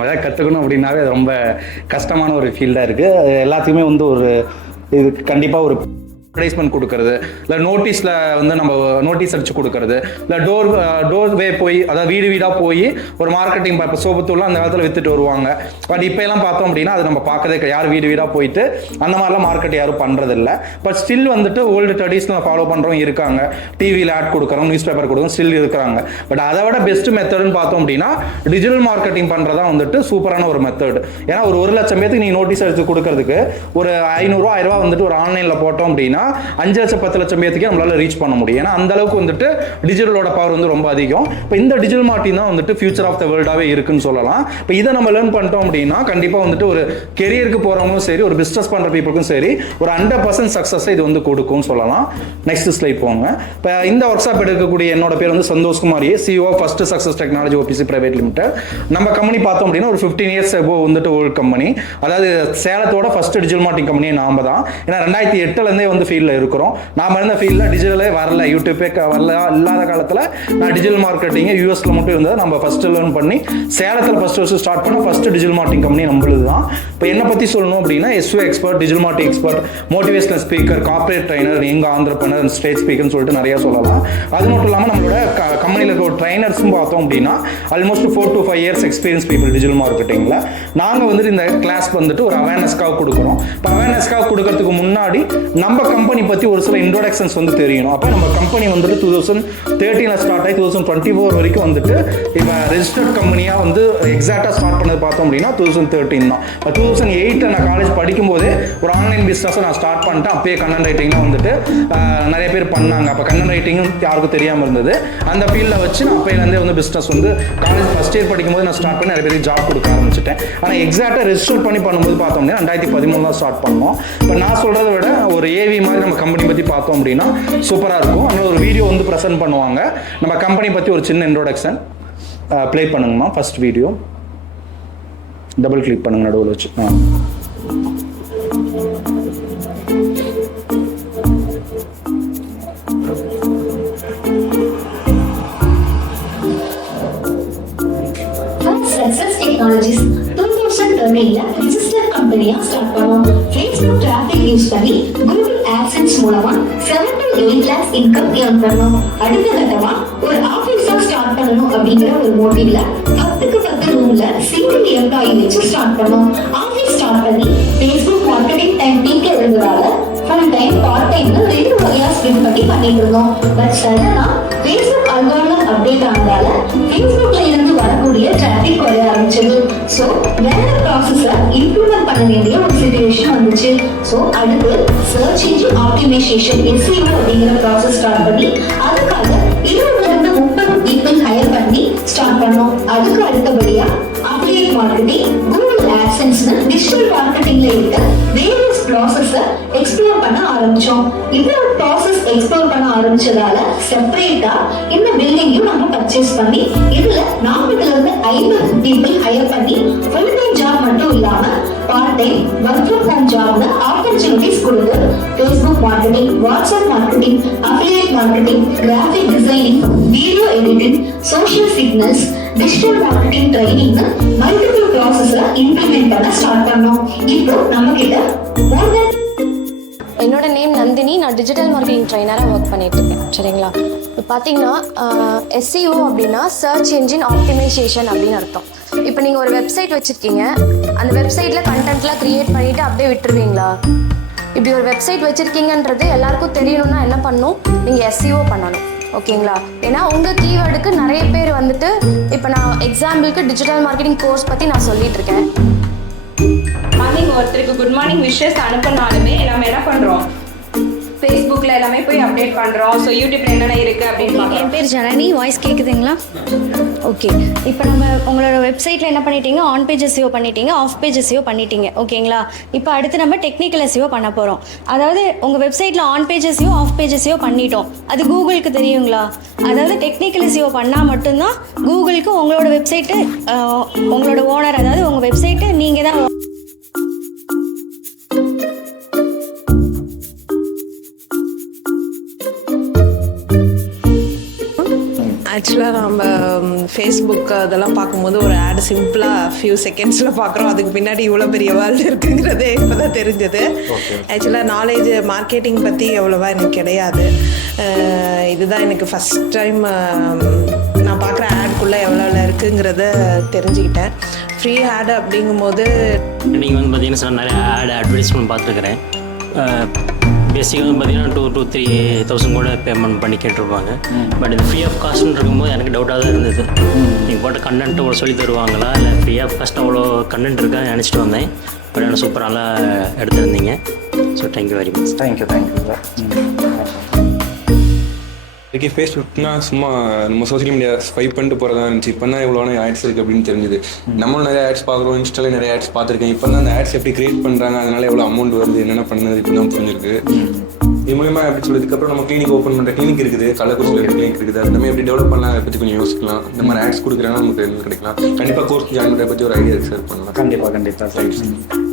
ஏதாவது கற்றுக்கணும் அப்படின்னாவே அது ரொம்ப கஷ்டமான ஒரு ஃபீல்டாக இருக்குது. எல்லாத்துக்குமே வந்து ஒரு இது கண்டிப்பாக ஒரு அட்வர்டைஸ்மெண்ட் கொடுக்கறது, இல்லை நோட்டீஸில் வந்து நம்ம நோட்டீஸ் அடிச்சு கொடுக்கறது, இல்லை டோர் வே போய் அதாவது வீடு வீடாக போய் ஒரு மார்க்கெட்டிங் இப்போ சோப்புத்தூள்லாம் அந்த காலத்தில் வித்துட்டு வருவாங்க. பட் இப்போ எல்லாம் பார்த்தோம் அப்படின்னா அது நம்ம பார்க்கறதே யார் வீடு வீடாக போயிட்டு அந்த மாதிரிலாம் மார்க்கெட் யாரும் பண்ணுறதில்ல. பட் ஸ்டில் வந்துட்டு ஓல்டு ட்ரெடிஷ்னல் ஃபாலோ பண்ணுறவங்க இருக்காங்க. டிவியில் ஆட் கொடுக்குறோம், நியூஸ் பேப்பர் கொடுக்குறோம், ஸ்டில் இருக்கிறாங்க. பட் அதை விட பெஸ்ட் மெத்தடுன்னு பார்த்தோம் அப்படின்னா டிஜிட்டல் மார்க்கெட்டிங் பண்ணுறதா வந்துட்டு சூப்பரான ஒரு மெத்தட். ஏன்னா ஒரு 1,00,000 பேருக்கு நீங்கள் நோட்டீஸ் எடுத்து கொடுக்கறதுக்கு ஒரு 500 1000 வந்துட்டு ஒரு ஆன்லைனில் போட்டோம் அப்படின்னா 5 லட்சம் 10 லட்சம் பேத்துக்கே நம்மளால ரீச் பண்ண முடியும். ஏன்னா அந்த அளவுக்கு வந்துட்டு டிஜிட்டலோட பவர் வந்து ரொம்ப அதிகம். இப்போ இந்த டிஜிட்டல் மார்க்கெட்டிங் தான் வந்துட்டு ஃபியூச்சர் ஆஃப் த வேர்ல்டாவே இருக்குன்னு சொல்லலாம். இப்போ இதை நம்ம லேர்ன் பண்ணிட்டோம் அப்படின்னா கண்டிப்பாக வந்துட்டு ஒரு கெரியருக்கு போறவங்களும் சரி, ஒரு பிசினஸ் பண்ற பீப்புளுக்கும் சரி, ஒரு 100% சக்சஸ் இது வந்து கொடுக்கும்னு சொல்லலாம். நெக்ஸ்ட் ஸ்லைட் போங்க. இப்போ இந்த ஒர்க் ஷாப் எடுக்கக்கூடிய என்னோட பேர் வந்து Santhoshkumar, CEO first success technology OPC private limited. நம்ம கம்பெனி பார்த்தோம் அப்படின்னா ஒரு 15 இயர்ஸ் அபோ வந்துட்டு ஓல்டு கம்பெனி. அதாவது சேலத்தோட ஃபர்ஸ்ட் டிஜிட்டல் மார்க்கெட்டிங் கம்பெனி நாம தான். ஏன்னா 2008 வந்து ஃபீல்டில் இருக்கிறோம். நாம இருந்த ஃபீல்டில் டிஜிட்டலே வரல, யூடியூப்பே வரல, இல்லாத காலத்தில் நான் டிஜிட்டல் மார்க்கெட்டிங் யூஎஸ்ல மட்டும் இருந்தது நம்ம ஃபர்ஸ்ட் லேர்ன் பண்ணி சேலத்தில் ஃபர்ஸ்ட் ஸ்டார்ட் பண்ண ஃபர்ஸ்ட் டிஜிட்டல் மார்க்கெட்டிங் கம்பெனி நம்மளுது தான். இப்போ என்ன பற்றி சொல்லணும் அப்படின்னா SEO expert, digital marketing expert, motivational speaker, corporate trainer, எங்க ஆந்திரப்பனர், ஸ்டேட் ஸ்பீக்கர்னு சொல்லிட்டு நிறைய சொல்லலாம். அது மட்டும் இல்லாமல் நம்மளோட கம்பெனியில் இருக்க ஒரு ட்ரைனர்ஸும் பார்த்தோம் அப்படின்னா almost 4 to 5 years experience people digital மார்க்கெட்டிங்கில். நாங்கள் வந்துட்டு இந்த கிளாஸ் வந்துட்டு ஒரு அவேர்னஸ்க்காக கொடுக்குறோம். இப்போ அவேர்னஸ்க்காக கொடுக்கறதுக்கு முன்னாடி நம்ம கம்பெனி பற்றி ஒரு சில இன்ட்ரோடக்ஷன்ஸ் வந்து தெரியணும். அப்போ நம்ம கம்பெனி வந்துட்டு 2013 ஸ்டார்ட் ஆகி 2024 வரைக்கும் வந்துட்டு இப்போ ரெஜிஸ்டர்ட் கம்பெனியாக வந்து எக்ஸாக்டாக ஸ்டார்ட் பண்ணது பார்த்தோம் அப்படின்னா 2013 தான். 2008 நான் காலேஜ் படிக்கும்போதே ஒரு ஆன்லைன் பிஸ்னஸை நான் ஸ்டார்ட் பண்ணிட்டேன். அப்பயே கண்டென்ட் ரைட்டிங்லாம் வந்துட்டு நிறைய பேர் பண்ணாங்க. அப்போ கண்டென்ட் ரைட்டிங்கும் யாருக்கும் தெரியாமல் இருந்தது. அந்த ஃபீல்டில் வச்சு நான் அப்போலேருந்தே வந்து பிஸ்னஸ் வந்து காலேஜ் ஃபர்ஸ்ட் இயர் படிக்கும்போது நான் ஸ்டார்ட் பண்ணி நிறைய பேருக்கு ஜாப் கொடுக்க ஆரம்பிச்சிட்டேன். ஆனால் எக்ஸாக்டாக ரெஜிஸ்டர் பண்ணி பண்ணும்போது பார்த்தோம் அப்படின்னா 2013 தான் ஸ்டார்ட் பண்ணோம். இப்போ நான் சொல்கிறத விட ஒரு ஏவி மாதிரி நம்ம கம்பெனி பற்றி பார்த்தோம் அப்படின்னா சூப்பராக இருக்கும். ஆனால் ஒரு வீடியோ வந்து ப்ரெசென்ட் பண்ணுவாங்க. நம்ம கம்பெனி பற்றி ஒரு சின்ன இன்ட்ரோடக்ஷன் ப்ளே பண்ணுங்கம்மா. ஃபர்ஸ்ட் வீடியோ டபுள் கிளிக் பண்ணுங்க நடுவில் வச்சு. Success Technologies 2013ல ரெஜிஸ்டர் கம்பெனியா ஸ்டார்ட் பண்ணோம். Facebook டிராஃபிக் யூஸ் பண்ணி Google AdSense மூலமா 7 to 8 lakhs இன்கம் earn பண்ணோம். அடுத்த கட்டமா ஒரு ஆபீஸா ஸ்டார்ட் பண்ணணும் அப்படிங்கிற ஒரு மோட்டிவ்ல 10க்கு 10 ரூம்ல சிங்கிள் எம்ப்ளாயி வச்சு ஸ்டார்ட் பண்ணோம். ஆபீஸ் ஸ்டார்ட் பண்ணி Facebook மார்க்கெட்டிங் டைம் பீக்ல இருந்ததால ஃபுல் டைம் பார்ட் டைம்னு 2 வகையா ஸ்ப்ளிட் பண்ணி பண்ணிட்டு இருந்தோம். பட் சடனா Facebook அல்காரிதம் அப்டேட் ஆனதால Facebookல இருந்து வரக்கூடிய டிராஃபிக் குறைய ஆரம்பிச்சது. சோ வேற ப்ராசஸை இம்ப்ளிமெண்ட் பண்ண வேண்டிய ஒரு சிச்சுவேஷன் வந்துச்சு. சோ அடுத்து சர்ச் இன்ஜின் ஆப்டிமைசேஷன் SEO அப்படிங்கிற ப்ராசஸ் ஸ்டார்ட் பண்ணி அதுக்காக 20 இருந்து 30 பீப்பிள் ஹையர் பண்ணி ஸ்டார்ட் பண்ணோம். அதுக்கு அடுத்தபடியா அஃபிலியேட் மார்க்கெட்டிங், Google AdSense டிஜிட்டல் மார்க்கெட்டிங்ல இருக்க வேரியஸ் ப்ராசஸை எக்ஸ்ப்ளோர் பண்ண ஆரம்பிச்சோம். இந்த ப்ராசஸ் எக்ஸ்ப்ளோர் பண்ண ஆரம்பிச்சதால செப்பரேட்டா இந்த பில்டிங்கையும் நம்ம பர்ச்சேஸ் பண்ணி இதுல 40 இருந்து 50 பீப்பிள் ஹையர் பண்ணி ஃபுல் டைம் ஜாப் மட்டும் இல்லாம part time work from home ஜாப்ல ஆப்பர்ச்சுனிட்டிஸ் கொடுத்து Facebook marketing, WhatsApp marketing, affiliate marketing, graphic designing, video editing, social signals, digital marketing training multiple ப்ராசஸ்ல இம்ப்ளிமெண்ட் பண்ண ஸ்டார்ட் பண்ணோம். இப்போ நம்ம கிட்ட என்னோட நேம் நந்தினி. நான் டிஜிட்டல் மார்க்கெட்டிங் ட்ரைனராக ஒர்க் பண்ணிட்டு இருக்கேன். சரிங்களா? இப்போ பார்த்தீங்கன்னா SEO அப்படின்னா சர்ச் இன்ஜின் ஆப்டிமைசேஷன் அப்படின்னு அர்த்தம். இப்போ நீங்கள் ஒரு வெப்சைட் வச்சுருக்கீங்க, அந்த வெப்சைட்டில் கண்டென்ட்லாம் க்ரியேட் பண்ணிவிட்டு அப்படியே விட்டுருவீங்களா? இப்படி ஒரு வெப்சைட் வச்சுருக்கீங்கன்றது எல்லாருக்கும் தெரியணும்னா என்ன பண்ணணும்? நீங்கள் SEO பண்ணணும். ஓகேங்களா? ஏன்னா உங்கள் கீவேர்டுக்கு நிறைய பேர் வந்துட்டு இப்போ நான் எக்ஸாம்பிளுக்கு டிஜிட்டல் மார்க்கெட்டிங் கோர்ஸ் பற்றி நான் சொல்லிட்டு இருக்கேன். மார்னிங் ஒருத்தருக்கு குட் மார்னிங் விஷஸ் அனுப்பினாலுமே நம்ம என்ன பண்ணுறோம்? ஃபேஸ்புக்கில் எல்லாமே போய் அப்டேட் பண்ணுறோம். ஸோ யூடியூப்ல என்னென்ன இருக்குது அப்படின்னு. என் பேர் ஜனனி. வாய்ஸ் கேட்குதுங்களா? ஓகே. இப்போ நம்ம உங்களோட வெப்சைட்டில் என்ன பண்ணிட்டீங்க? ஆன் பேஜ் SEO பண்ணிட்டீங்க, ஆஃப் பேஜ் SEO பண்ணிட்டீங்க. ஓகேங்களா? இப்போ அடுத்து நம்ம டெக்னிக்கல் SEO பண்ண போகிறோம். அதாவது உங்கள் வெப்சைட்டில் on page SEO, off page SEO பண்ணிட்டோம். அது கூகுளுக்கு தெரியுங்களா? அதாவது டெக்னிக்கல் SEO பண்ணால் மட்டும்தான் கூகுளுக்கு உங்களோட வெப்சைட்டு, உங்களோட ஓனர், அதாவது உங்கள் வெப்சைட்டு நீங்கள் தான் ஆக்சுவலாக நம்ம ஃபேஸ்புக் அதெல்லாம் பார்க்கும்போது ஒரு ஆட் சிம்பிளாக ஃபியூ செகண்ட்ஸில் பார்க்குறோம், அதுக்கு பின்னாடி இவ்வளோ பெரிய வேர்ல்டு இருக்குங்கிறதே இப்போ தான் தெரிஞ்சது. ஆக்சுவலாக நாலேஜ் மார்க்கெட்டிங் பற்றி எவ்வளோவா எனக்கு கிடையாது. இதுதான் எனக்கு ஃபஸ்ட் டைம் நான் பார்க்குற ஆட்குள்ளே எவ்வளோ இருக்குங்கிறத தெரிஞ்சுக்கிட்டேன். ஃப்ரீ ஆட் அப்படிங்கும்போது நீங்கள் வந்து பார்த்தீங்கன்னா சார் நிறைய அட்வர்டைஸ்மெண்ட் பார்த்துருக்குறேன். பேசிக்காக வந்து பார்த்தீங்கன்னா 2,000 to 3,000 கூட பேமெண்ட் பண்ணி கேட்டுருப்பாங்க. பட் இது ஃப்ரீ ஆஃப் காஸ்ட்னு இருக்கும்போது எனக்கு டவுட்டாக தான் இருந்தது. நீங்கள் போட்ட கண்டென்ட் அவ்வளோ சொல்லி தருவாங்களா, இல்லை ஃப்ரீ ஆஃப் காஸ்ட் அவ்வளோ கண்டென்ட் இருக்கா நினச்சிட்டு வந்தேன். பட் ஆனால் சூப்பராக நல்லா எடுத்துருந்தீங்க. So thank you very much. Thank you sir. Okay, ஃபேஸ்புக்னா சும்மா நம்ம சோஷியல் மீடியா ஸ்வைப் பண்ணிட்டு போகிறதா இருந்துச்சு. இப்போ தான் இவ்வளோ ஆட்ஸ் இருக்குது அப்படின்னு தெரிஞ்சுது. நம்மளும் நிறைய ஆட்ஸ் பார்க்குறோம், இன்ஸ்டாவில் நிறைய ஆட்ஸ் பார்த்துருக்கேன். இப்போ தான் அந்த ஆட்ஸ் எப்படி கிரியேட் பண்ணுறாங்க, அதனால எவ்வளோ அமௌண்ட் வருது, என்னென்ன பண்ணுறது இப்போ தான் புரிஞ்சிருக்கு. இது மூலியமாக எப்படி சொல்லிதுக்கப்புறம் நம்ம கிளினிக் ஓப்பன் பண்ணுற கிளினிக் இருக்குது, கள்ளக்குறிச்சியில் கிளினிக் இருக்குது. அது நம்ம எப்படி டெவலப் பண்ணலாம், அதை பற்றி கொஞ்சம் யோசிக்கலாம். இந்த மாதிரி ஆட்ஸ் கொடுக்குறாங்கன்னா நமக்கு கிடைக்கலாம். கண்டிப்பாக கோர்ஸ் ஜாயின் பண்ணுறத பற்றி ஒரு ஐடியா இருக்குது சார், பண்ணலாம். கண்டிப்பாக சார்.